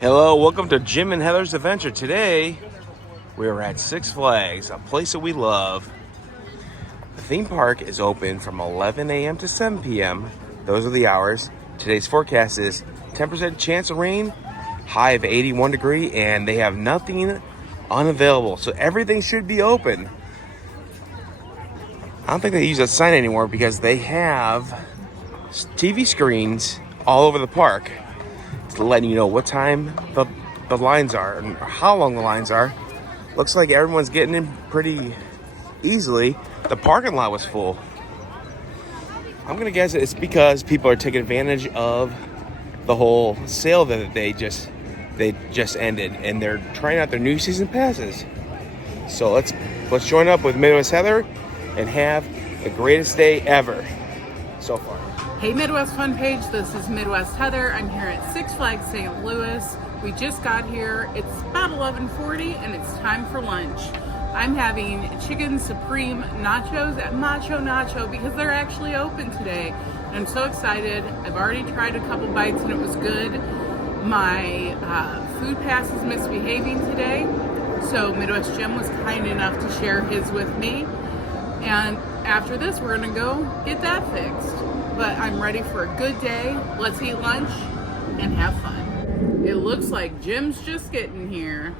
Hello, welcome to Jim and Heather's Adventure. Today, we are at Six Flags, a place that we love. The theme park is open from 11 a.m. to 7 p.m. Those are the hours. Today's forecast is 10% chance of rain, high of 81 degree, and they have nothing unavailable. So everything should be open. I don't think they use that sign anymore because they have TV screens all over the park, letting you know what time the lines are and how long the lines are. Looks like everyone's getting in pretty easily. The parking lot was full. I'm gonna guess it's because people are taking advantage of the whole sale that they just ended, and they're trying out their new season passes. So let's join up with Midwest Heather and have the greatest day ever so far. Hey Midwest Fun Page, this is Midwest Heather. I'm here at Six Flags St. Louis. We just got here. It's about 11:40 and it's time for lunch. I'm having chicken supreme nachos at Macho because they're actually open today. And I'm so excited. I've already tried a couple bites and it was good. My food pass is misbehaving today, so Midwest Jim was kind enough to share his with me. And after this, we're gonna go get that fixed. But I'm ready for a good day. Let's eat lunch and have fun. It looks like Jim's just getting here.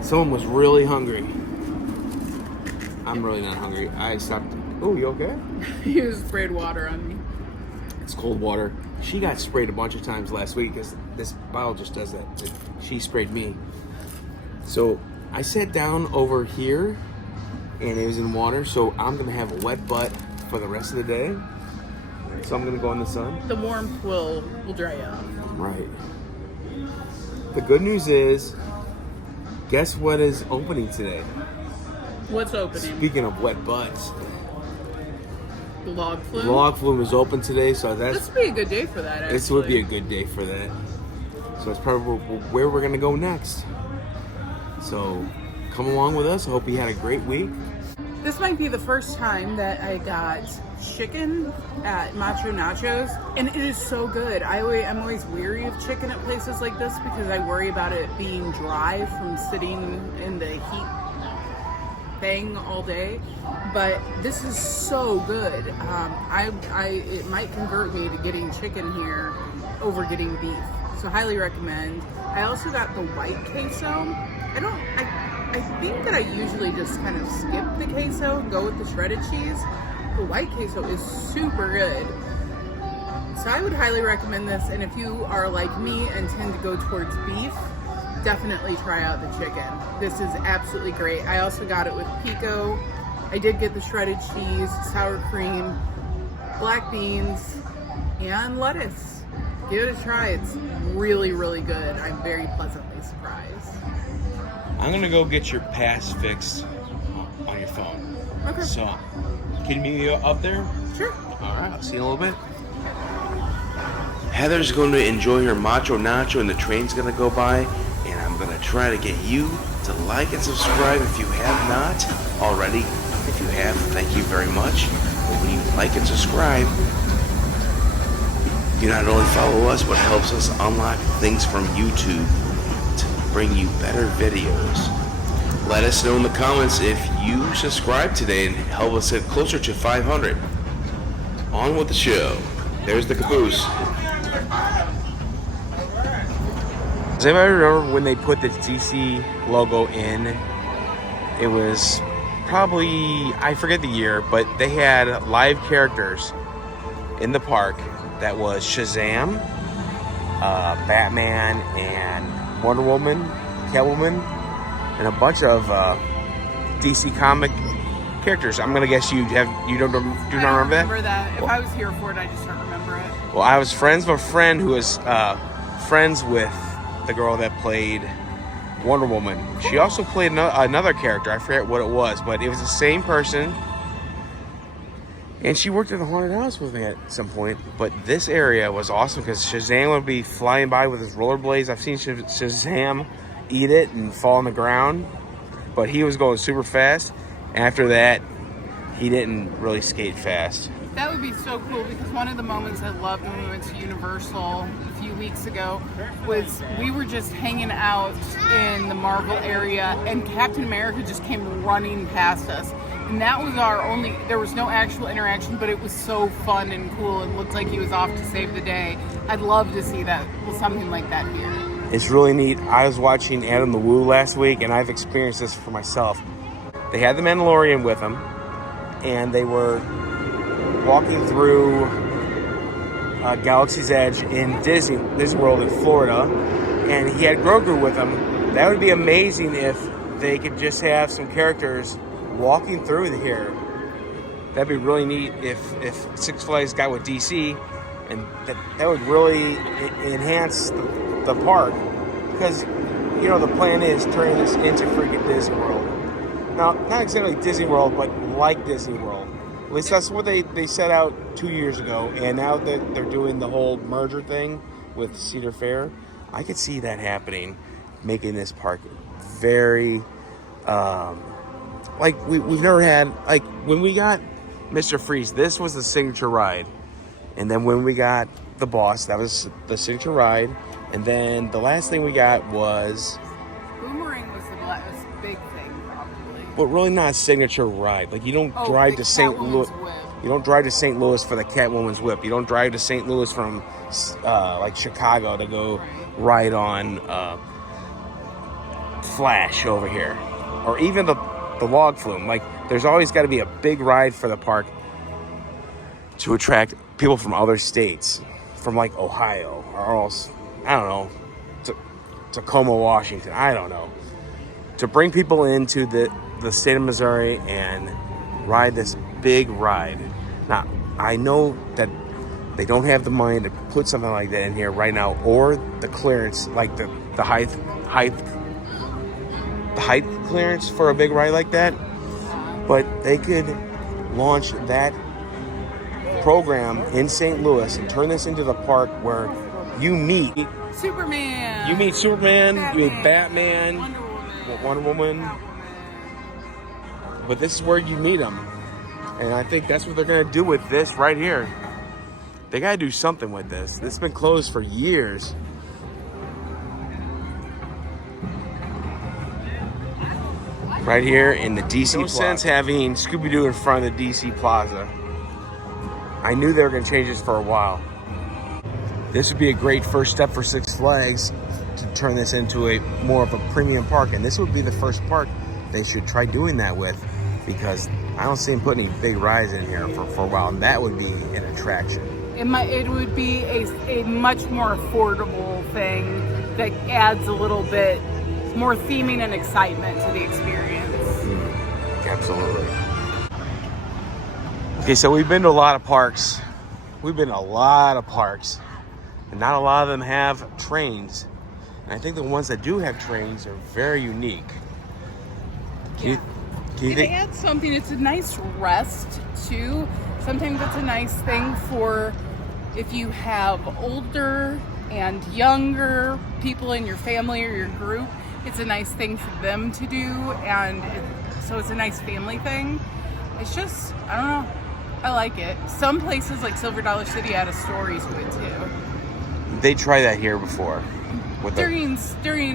Someone was really hungry. I'm really not hungry. I stopped. Oh, you okay? You sprayed water on me. It's cold water. She got sprayed a bunch of times last week because this bottle just does that. She sprayed me. So I sat down over here and it was in water, so I'm gonna have a wet butt for the rest of the day. So I'm gonna go in the sun. The warmth will dry out. Right. The good news is, guess what is opening today? What's opening? Speaking of wet butts, Log Flume? Log Flume is open today, so This would be a good day for that, actually. This would be a good day for that. So it's probably where we're gonna go next. So come along with us. I hope you had a great week. This might be the first time that I got chicken at Macho Nachos, and it is so good. I'm always weary of chicken at places like this because I worry about it being dry from sitting in the heat thing all day. But this is so good. It might convert me to getting chicken here over getting beef. So highly recommend. I also got the white queso. I think that I usually just kind of skip the queso and go with the shredded cheese. The white queso is super good. So I would highly recommend this, and if you are like me and tend to go towards beef, definitely try out the chicken. This is absolutely great. I also got it with pico. I did get the shredded cheese, sour cream, black beans, and lettuce. Give it a try. It's really, really good. I'm very pleasantly surprised. I'm gonna go get your pass fixed on your phone. Okay. So, can you meet me up there? Sure. All right, I'll see you in a little bit. Heather's going to enjoy her Macho Nacho, and the train's gonna go by, and I'm gonna try to get you to like and subscribe if you have not already. If you have, thank you very much. But when you like and subscribe, you not only follow us, but helps us unlock things from YouTube to bring you better videos. Let us know in the comments if you subscribe today and help us get closer to 500. On with the show. There's the caboose. Does anybody remember when they put the DC logo in? It was probably, I forget the year, but they had live characters in the park that was Shazam, Batman, and Wonder Woman, Catwoman, and a bunch of DC comic characters. I'm gonna guess you don't remember that? I don't remember that. If I was here for it, I just don't remember it. Well, I was friends with a friend who was friends with the girl that played Wonder Woman. She also played another character. I forget what it was, but it was the same person. And she worked at the haunted house with me at some point. But this area was awesome because Shazam would be flying by with his rollerblades. I've seen Shazam eat it and fall on the ground, but he was going super fast. After that, he didn't really skate fast. That would be so cool because one of the moments I loved when we went to Universal a few weeks ago was we were just hanging out in the Marvel area and Captain America just came running past us. And that was our only, there was no actual interaction, but it was so fun and cool. It looked like he was off to save the day. I'd love to see that, something like that here. It's really neat. I was watching Adam the Woo last week, and I've experienced this for myself. They had the Mandalorian with them, and they were walking through Galaxy's Edge in Disney World in Florida, and he had Grogu with him. That would be amazing if they could just have some characters walking through here. That'd be really neat if Six Flags got with DC, and that would really enhance the park, because you know the plan is turning this into freaking Disney World. Now, not exactly Disney World, but like Disney World. At least that's what they set out 2 years ago, and now that they're doing the whole merger thing with Cedar Fair, I could see that happening, making this park very like we've never had. Like when we got Mr. Freeze, this was the signature ride, and then when we got the Boss, that was the signature ride, and then the last thing we got was Boomerang was the big thing, probably. But really not a signature ride. Like you don't drive to St. Louis. You don't drive to St. Louis for the Catwoman's Whip. You don't drive to St. Louis from like Chicago to go ride on Flash over here, or even the log flume. Like there's always got to be a big ride for the park to attract people from other states, from like Ohio or else, I don't know, Tacoma, Washington. I don't know, to bring people into the state of Missouri and ride this big ride. Now, I know that they don't have the money to put something like that in here right now, or the clearance, like the height clearance for a big ride like that. But they could launch that program in St. Louis and turn this into the park where you meet Superman. You meet Superman. Batman, you meet Batman. Wonder Woman. But this is where you meet them. And I think that's what they're going to do with this right here. They got to do something with this. This has been closed for years. Right here in the DC Plaza. No sense having Scooby-Doo in front of the DC Plaza. I knew they were going to change this for a while. This would be a great first step for Six Flags to turn this into a more of a premium park. And this would be the first park they should try doing that with, because I don't see them putting any big rides in here for a while, and that would be an attraction. It would be a much more affordable thing that adds a little bit more theming and excitement to the experience. Absolutely. Okay, so we've been to a lot of parks. And not a lot of them have trains. And I think the ones that do have trains are very unique. Can you think? Add something. It's a nice rest too. Sometimes it's a nice thing for if you have older and younger people in your family or your group. It's a nice thing for them to do, and so it's a nice family thing. It's just, I don't know, I like it. Some places like Silver Dollar City add a story to it too. They try that here before. During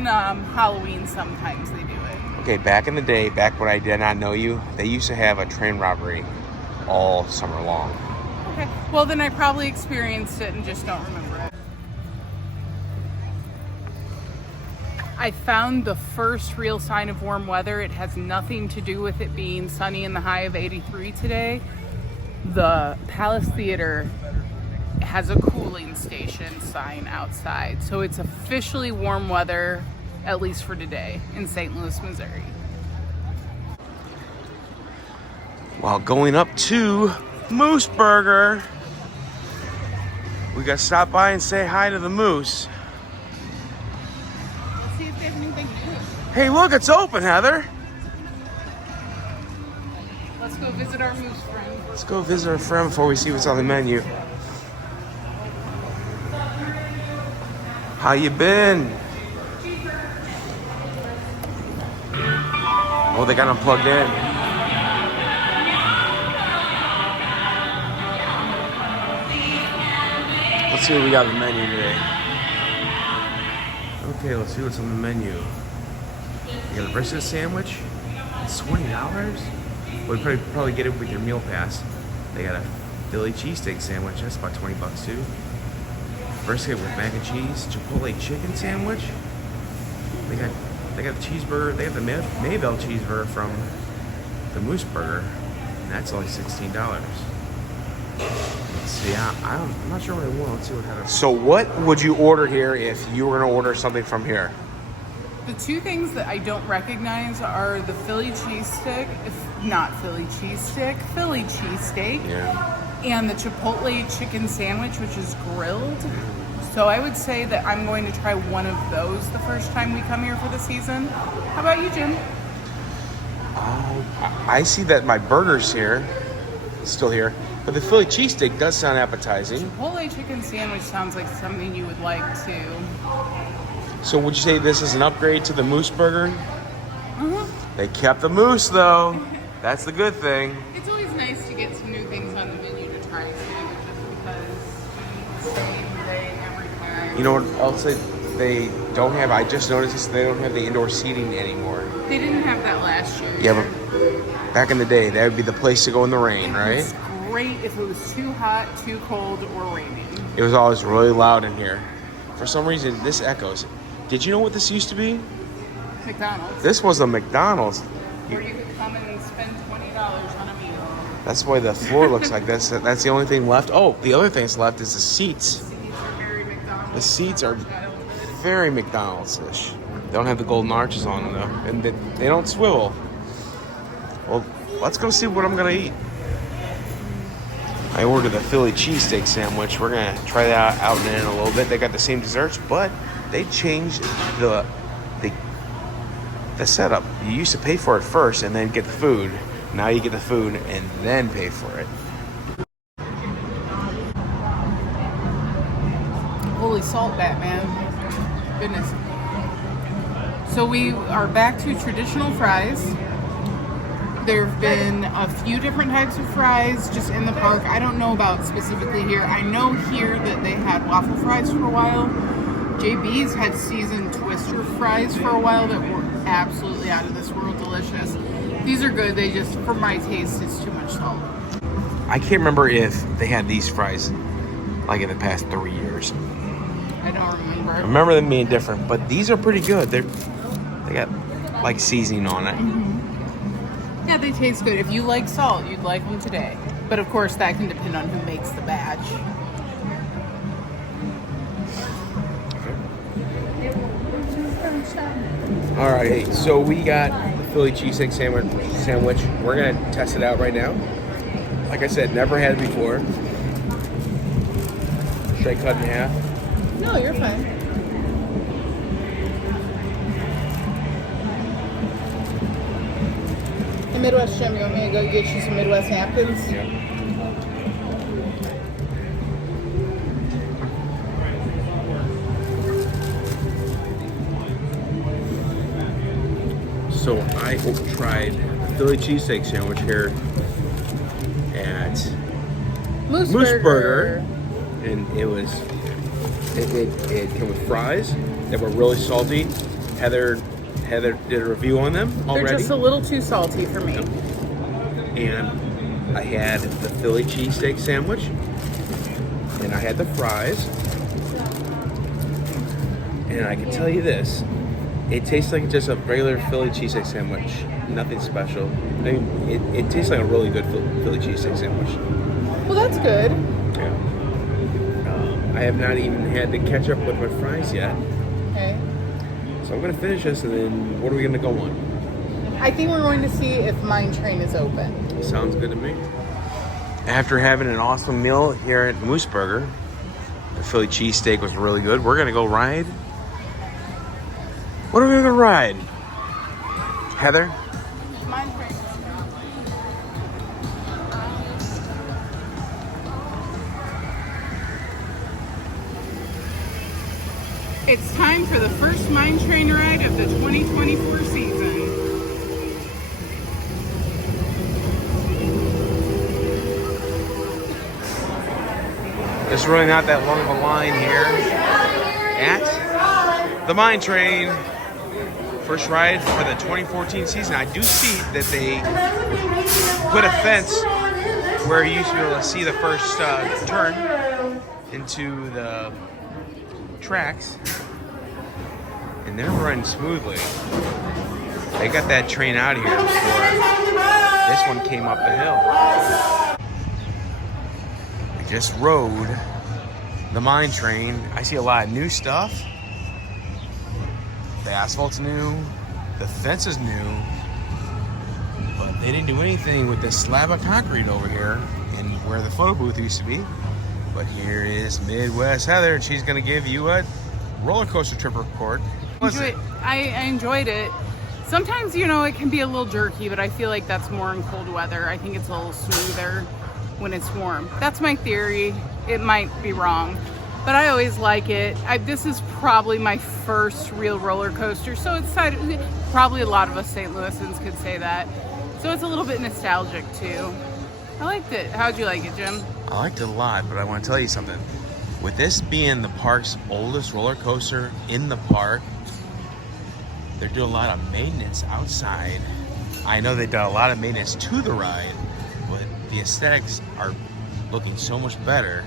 Halloween, sometimes they do it. Okay, back in the day, back when I did not know you, they used to have a train robbery all summer long. Okay, well then I probably experienced it and just don't remember it. I found the first real sign of warm weather. It has nothing to do with it being sunny in the high of 83 today. The Palace Theater has a cooling station sign outside. So it's officially warm weather, at least for today, in St. Louis, Missouri. While going up to Mooseburger, we got to stop by and say hi to the Moose. Let's see if they have anything new. Hey, look, it's open, Heather. Let's go visit our Moose friend. Let's go visit our friend before we see what's on the menu. How you been? Oh, they got them plugged in. Let's see what we got on the menu today. Okay, let's see what's on the menu. You got a brisket sandwich. It's $20. Well, you probably get it with your meal pass. They got a Philly cheesesteak sandwich. That's about 20 bucks too. Brisket with mac and cheese. Chipotle chicken sandwich. They got the cheeseburger. They have the Maybell cheeseburger from the Mooseburger. And that's only $16. Let's see. I'm not sure what I want. Let's see what happens. So what would you order here if you were going to order something from here? The two things that I don't recognize are the Philly cheesesteak, Philly cheesesteak, Yeah. and the Chipotle chicken sandwich, which is grilled. So I would say that I'm going to try one of those the first time we come here for the season. How about you, Jim? I see that my burger's here, still here, but the Philly cheesesteak does sound appetizing. Chipotle chicken sandwich sounds like something you would like to. So would you say this is an upgrade to the Mooseburger? Mm-hmm. They kept the moose though. That's the good thing. It's always nice to get some new things on the menu to try too, just because same thing every time. You know what else they don't have? I just noticed this. They don't have the indoor seating anymore. They didn't have that last year. Yeah, but back in the day, that would be the place to go in the rain, right? It's great if it was too hot, too cold, or raining. It was always really loud in here. For some reason, this echoes. Did you know what this used to be? McDonald's. This was a McDonald's. Where you could come in and spend $20 on a meal. That's why the floor looks like this. That's the only thing left. Oh, the other thing that's left is the seats. The seats are very McDonald's. The seats are very McDonald's-ish. They don't have the golden arches on them, though. And they don't swivel. Well, let's go see what I'm going to eat. I ordered the Philly cheesesteak sandwich. We're going to try that out in a little bit. They got the same desserts, but they changed the setup. You used to pay for it first and then get the food. Now you get the food and then pay for it. Holy salt, Batman. Goodness. So we are back to traditional fries. There have been a few different types of fries just in the park. I don't know about specifically here. I know here that they had waffle fries for a while. JB's had seasoned Twister fries for a while that were absolutely out of this world delicious. These are good. They just, for my taste, it's too much salt. I can't remember if they had these fries like in the past 3 years. I don't remember. I remember them being different, but these are pretty good. They got like seasoning on it. Mm-hmm. Yeah, they taste good. If you like salt, you'd like them today. But of course, that can depend on who makes the batch. All right, hey, so we got the Philly cheesesteak sandwich. We're gonna test it out right now. Like I said, never had it before. Should I cut in half? No, you're fine. The Midwest Jim, you want me to go get you some Midwest napkins? Yeah. So I tried the Philly cheesesteak sandwich here at Mooseburger, and it came with fries that were really salty. Heather did a review on them already. They're just a little too salty for me. And I had the Philly cheesesteak sandwich, and I had the fries, and I can tell you this. It tastes like just a regular Philly cheesesteak sandwich. Nothing special. I mean, it tastes like a really good Philly cheesesteak sandwich. Well, that's good. Yeah. I have not even had the ketchup with my fries yet. Okay. So I'm going to finish this, and then what are we going to go on? I think we're going to see if Mine Train is open. Sounds good to me. After having an awesome meal here at Mooseburger, the Philly cheesesteak was really good. We're going to go ride. What are we going to ride? Heather? Mine Train. It's time for the first Mine Train ride of the 2024 season. There's really not that long of a line here at the Mine Train. First ride for the 2014 season. I do see that they put a fence where you used to be able to see the first turn into the tracks, and they're running smoothly. They got that train out of here before this one came up the hill. I just rode the Mine Train. I see a lot of new stuff. The asphalt's new, the fence is new, but they didn't do anything with this slab of concrete over here and where the photo booth used to be. But here is Midwest Heather, and she's gonna give you a roller coaster trip report. I enjoyed it. Sometimes, you know, it can be a little jerky, but I feel like that's more in cold weather. I think it's a little smoother when it's warm. That's my theory. It might be wrong, but I always like it. This is probably my first real roller coaster, so it's probably a lot of us St. Louisans could say that. So it's a little bit nostalgic too. I liked it. How'd you like it, Jim? I liked it a lot, but I want to tell you something. With this being the park's oldest roller coaster in the park, they're doing a lot of maintenance outside. I know they've done a lot of maintenance to the ride, but the aesthetics are looking so much better.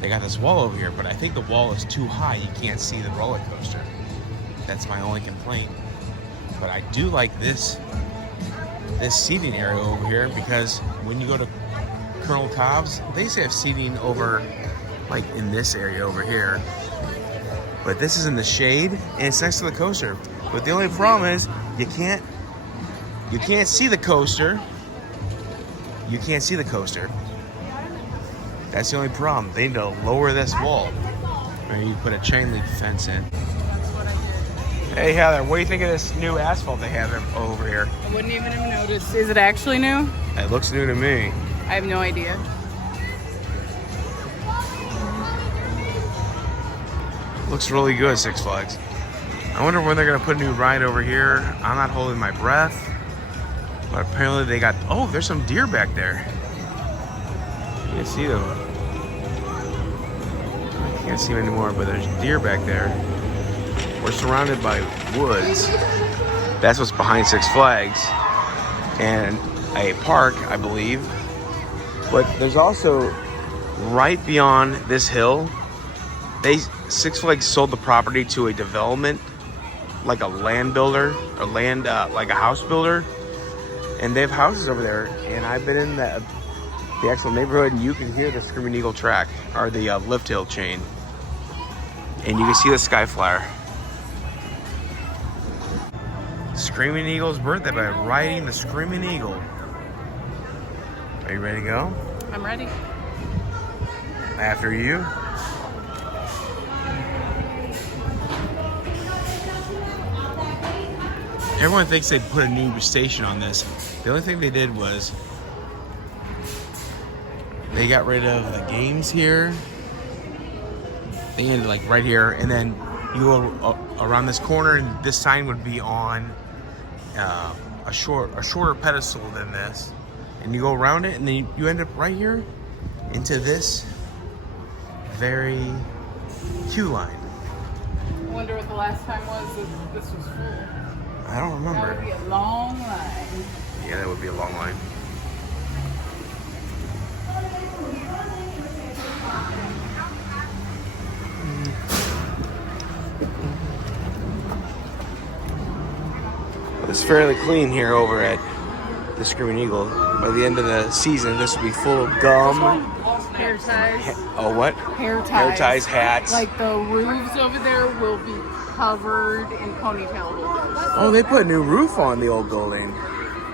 They got this wall over here, but I think the wall is too high. You can't see the roller coaster. That's my only complaint. But I do like this seating area over here, because when you go to Colonel Cobb's, they used to have seating over, like in this area over here. But this is in the shade, and it's next to the coaster. But the only problem is you can't see the coaster. You can't see the coaster. That's the only problem. They need to lower this wall. Or you put a chain link fence in. Hey Heather, what do you think of this new asphalt they have over here? I wouldn't even have noticed. Is it actually new? It looks new to me. I have no idea. Looks really good, Six Flags. I wonder when they're gonna put a new ride over here. I'm not holding my breath, but apparently they got, oh, there's some deer back there. You can see them. I can't see them anymore, but there's deer back there. We're surrounded by woods. That's what's behind Six Flags. And a park, I believe. But there's also, right beyond this hill, Six Flags sold the property to a development, like a land builder, or like a house builder. And they have houses over there. And I've been in the actual neighborhood, and you can hear the Screamin Eagle track, or the lift hill chain. And you can see the sky flyer. Screamin Eagle's birthday by riding the Screamin Eagle. Are you ready to go? I'm ready. After you. Everyone thinks they put a new station on this. The only thing they did was they got rid of the games here. They ended like right here, and then you go around this corner, and this sign would be on a shorter pedestal than this, and you go around it, and then you end up right here into this very queue line. I wonder what the last time was that this was full. I don't remember. That would be a long line. Yeah, that would be a long line. It's fairly clean here over at the Screamin Eagle. By the end of the season, this will be full of gum. Hair ties. Oh, what? Hair ties. Hair ties, hats. Like the roofs over there will be covered in ponytail holders. Oh, they put a new roof on the old building.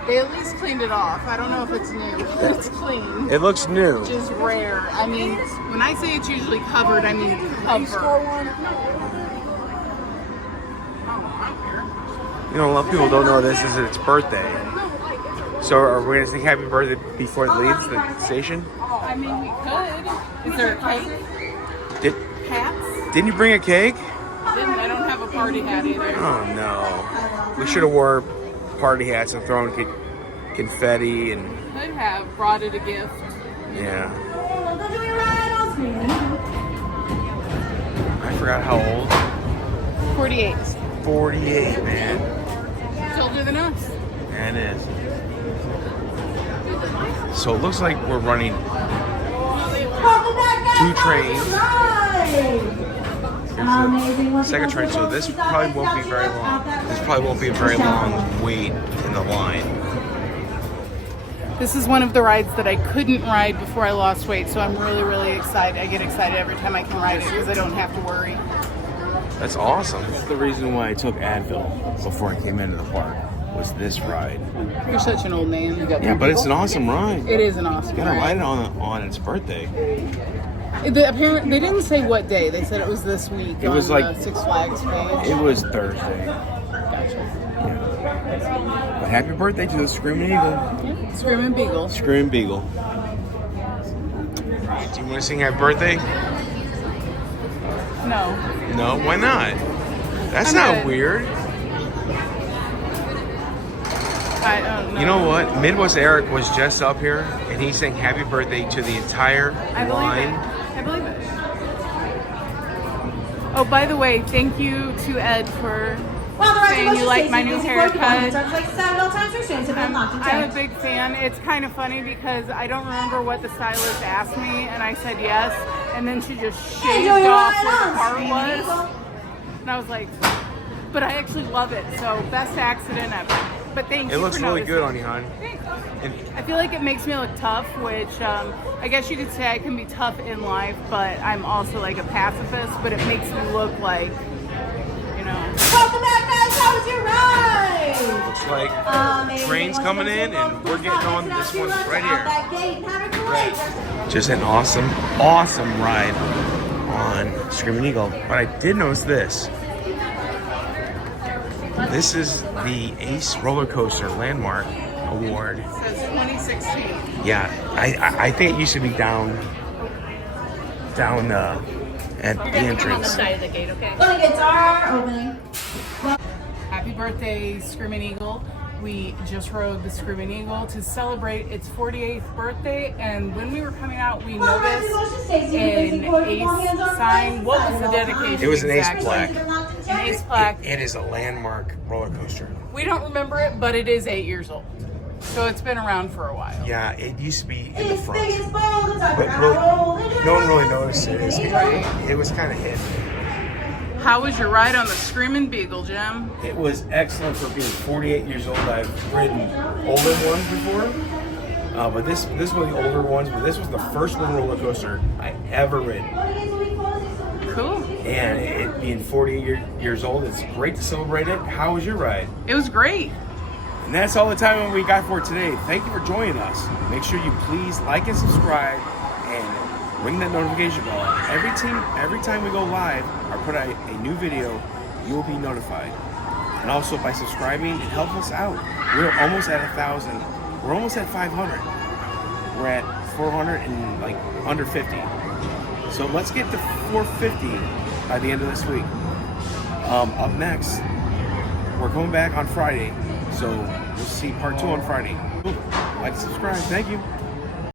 They at least cleaned it off. I don't know if it's new, but it's clean. It looks new. Which is rare. I mean, when I say it's usually covered, I mean covered. You know, a lot of people don't know this is its birthday. So are we going to sing happy birthday before it leaves the station? I mean, we could. Is there a cake? Hats? Didn't you bring a cake? I don't have a party hat either. Oh, no. We should have wore party hats and thrown confetti and... Could have brought it a gift. Yeah. got how old? 48. 48, man. It's older than us. Yeah, it is. So it looks like we're running 2 trains. There's a second train, so this probably won't be very long. This probably won't be a very long wait in the line. This is one of the rides that I couldn't ride before I lost weight, so I'm really, really excited. I get excited every time I can ride it because I don't have to worry. That's awesome. That's the reason why I took Advil before I came into the park, was this ride. You're such an old man. Yeah, but it's an awesome ride. It is an awesome You gotta ride. ride it on its birthday. Apparently, they didn't say what day. They said it was this week. It was on like the Six Flags page. It was Thursday. Gotcha. Yeah. But happy birthday to the Screamin Eagle. Yeah. Screamin Beagle. Screamin Beagle. Alright, do you want to sing happy birthday? No. No, why not? That's I'm not good. weird. I don't know. You know what? Midwest Eric was just up here, and he sang happy birthday to the entire I believe line. it. I believe it. Oh, by the way, thank you to Ed for saying you like my new haircut. I'm a big fan. It's kind of funny because I don't remember what the stylist asked me, and I said yes, and then she just shaved off where the part was, and I was like, but I actually love it. So best accident ever. But thank you. It looks for really noticing. good on you, hon. I feel like it makes me look tough, which I guess you could say I can be tough in life, but I'm also like a pacifist, but it makes me look like, you know. Welcome back, guys. How was your ride? Looks like train's coming in, and we're getting on this one right here. Just an awesome, awesome ride on Screamin Eagle. But I did notice this. This is the Ace Roller Coaster Landmark Award. It says 2016. Yeah, I think it used to be down at the entrance. Side of the gate, okay? Look, it's our opening. Happy birthday, Screamin Eagle. We just rode the Screamin Eagle to celebrate its 48th birthday, and when we were coming out, we noticed an Ace sign. What was the dedication? It was an Ace exactly? plaque. An Ace plaque. It is a landmark roller coaster. We don't remember it, but it is 8 years old. So it's been around for a while. Yeah, it used to be in the It's front. big, it's bold, it's But really, no one really noticed it. It was kind of hidden. How was your ride on the Screamin Beagle, Jim? It was excellent for being 48 years old. I've ridden older ones before, but this was the older ones. But this was the first roller coaster I ever ridden. Cool. And it being 48 years old, it's great to celebrate it. How was your ride? It was great. And that's all the time we got for today. Thank you for joining us. Make sure you please like and subscribe and ring that notification bell. Every time we go live or put out a new video, you will be notified. And also by subscribing, it helps us out. We're almost at 1,000. We're almost at 500. We're at 400 and like under 50. So let's get to 450 by the end of this week. Up next, we're coming back on Friday. So we'll see part 2 on Friday. Like and subscribe. Thank you.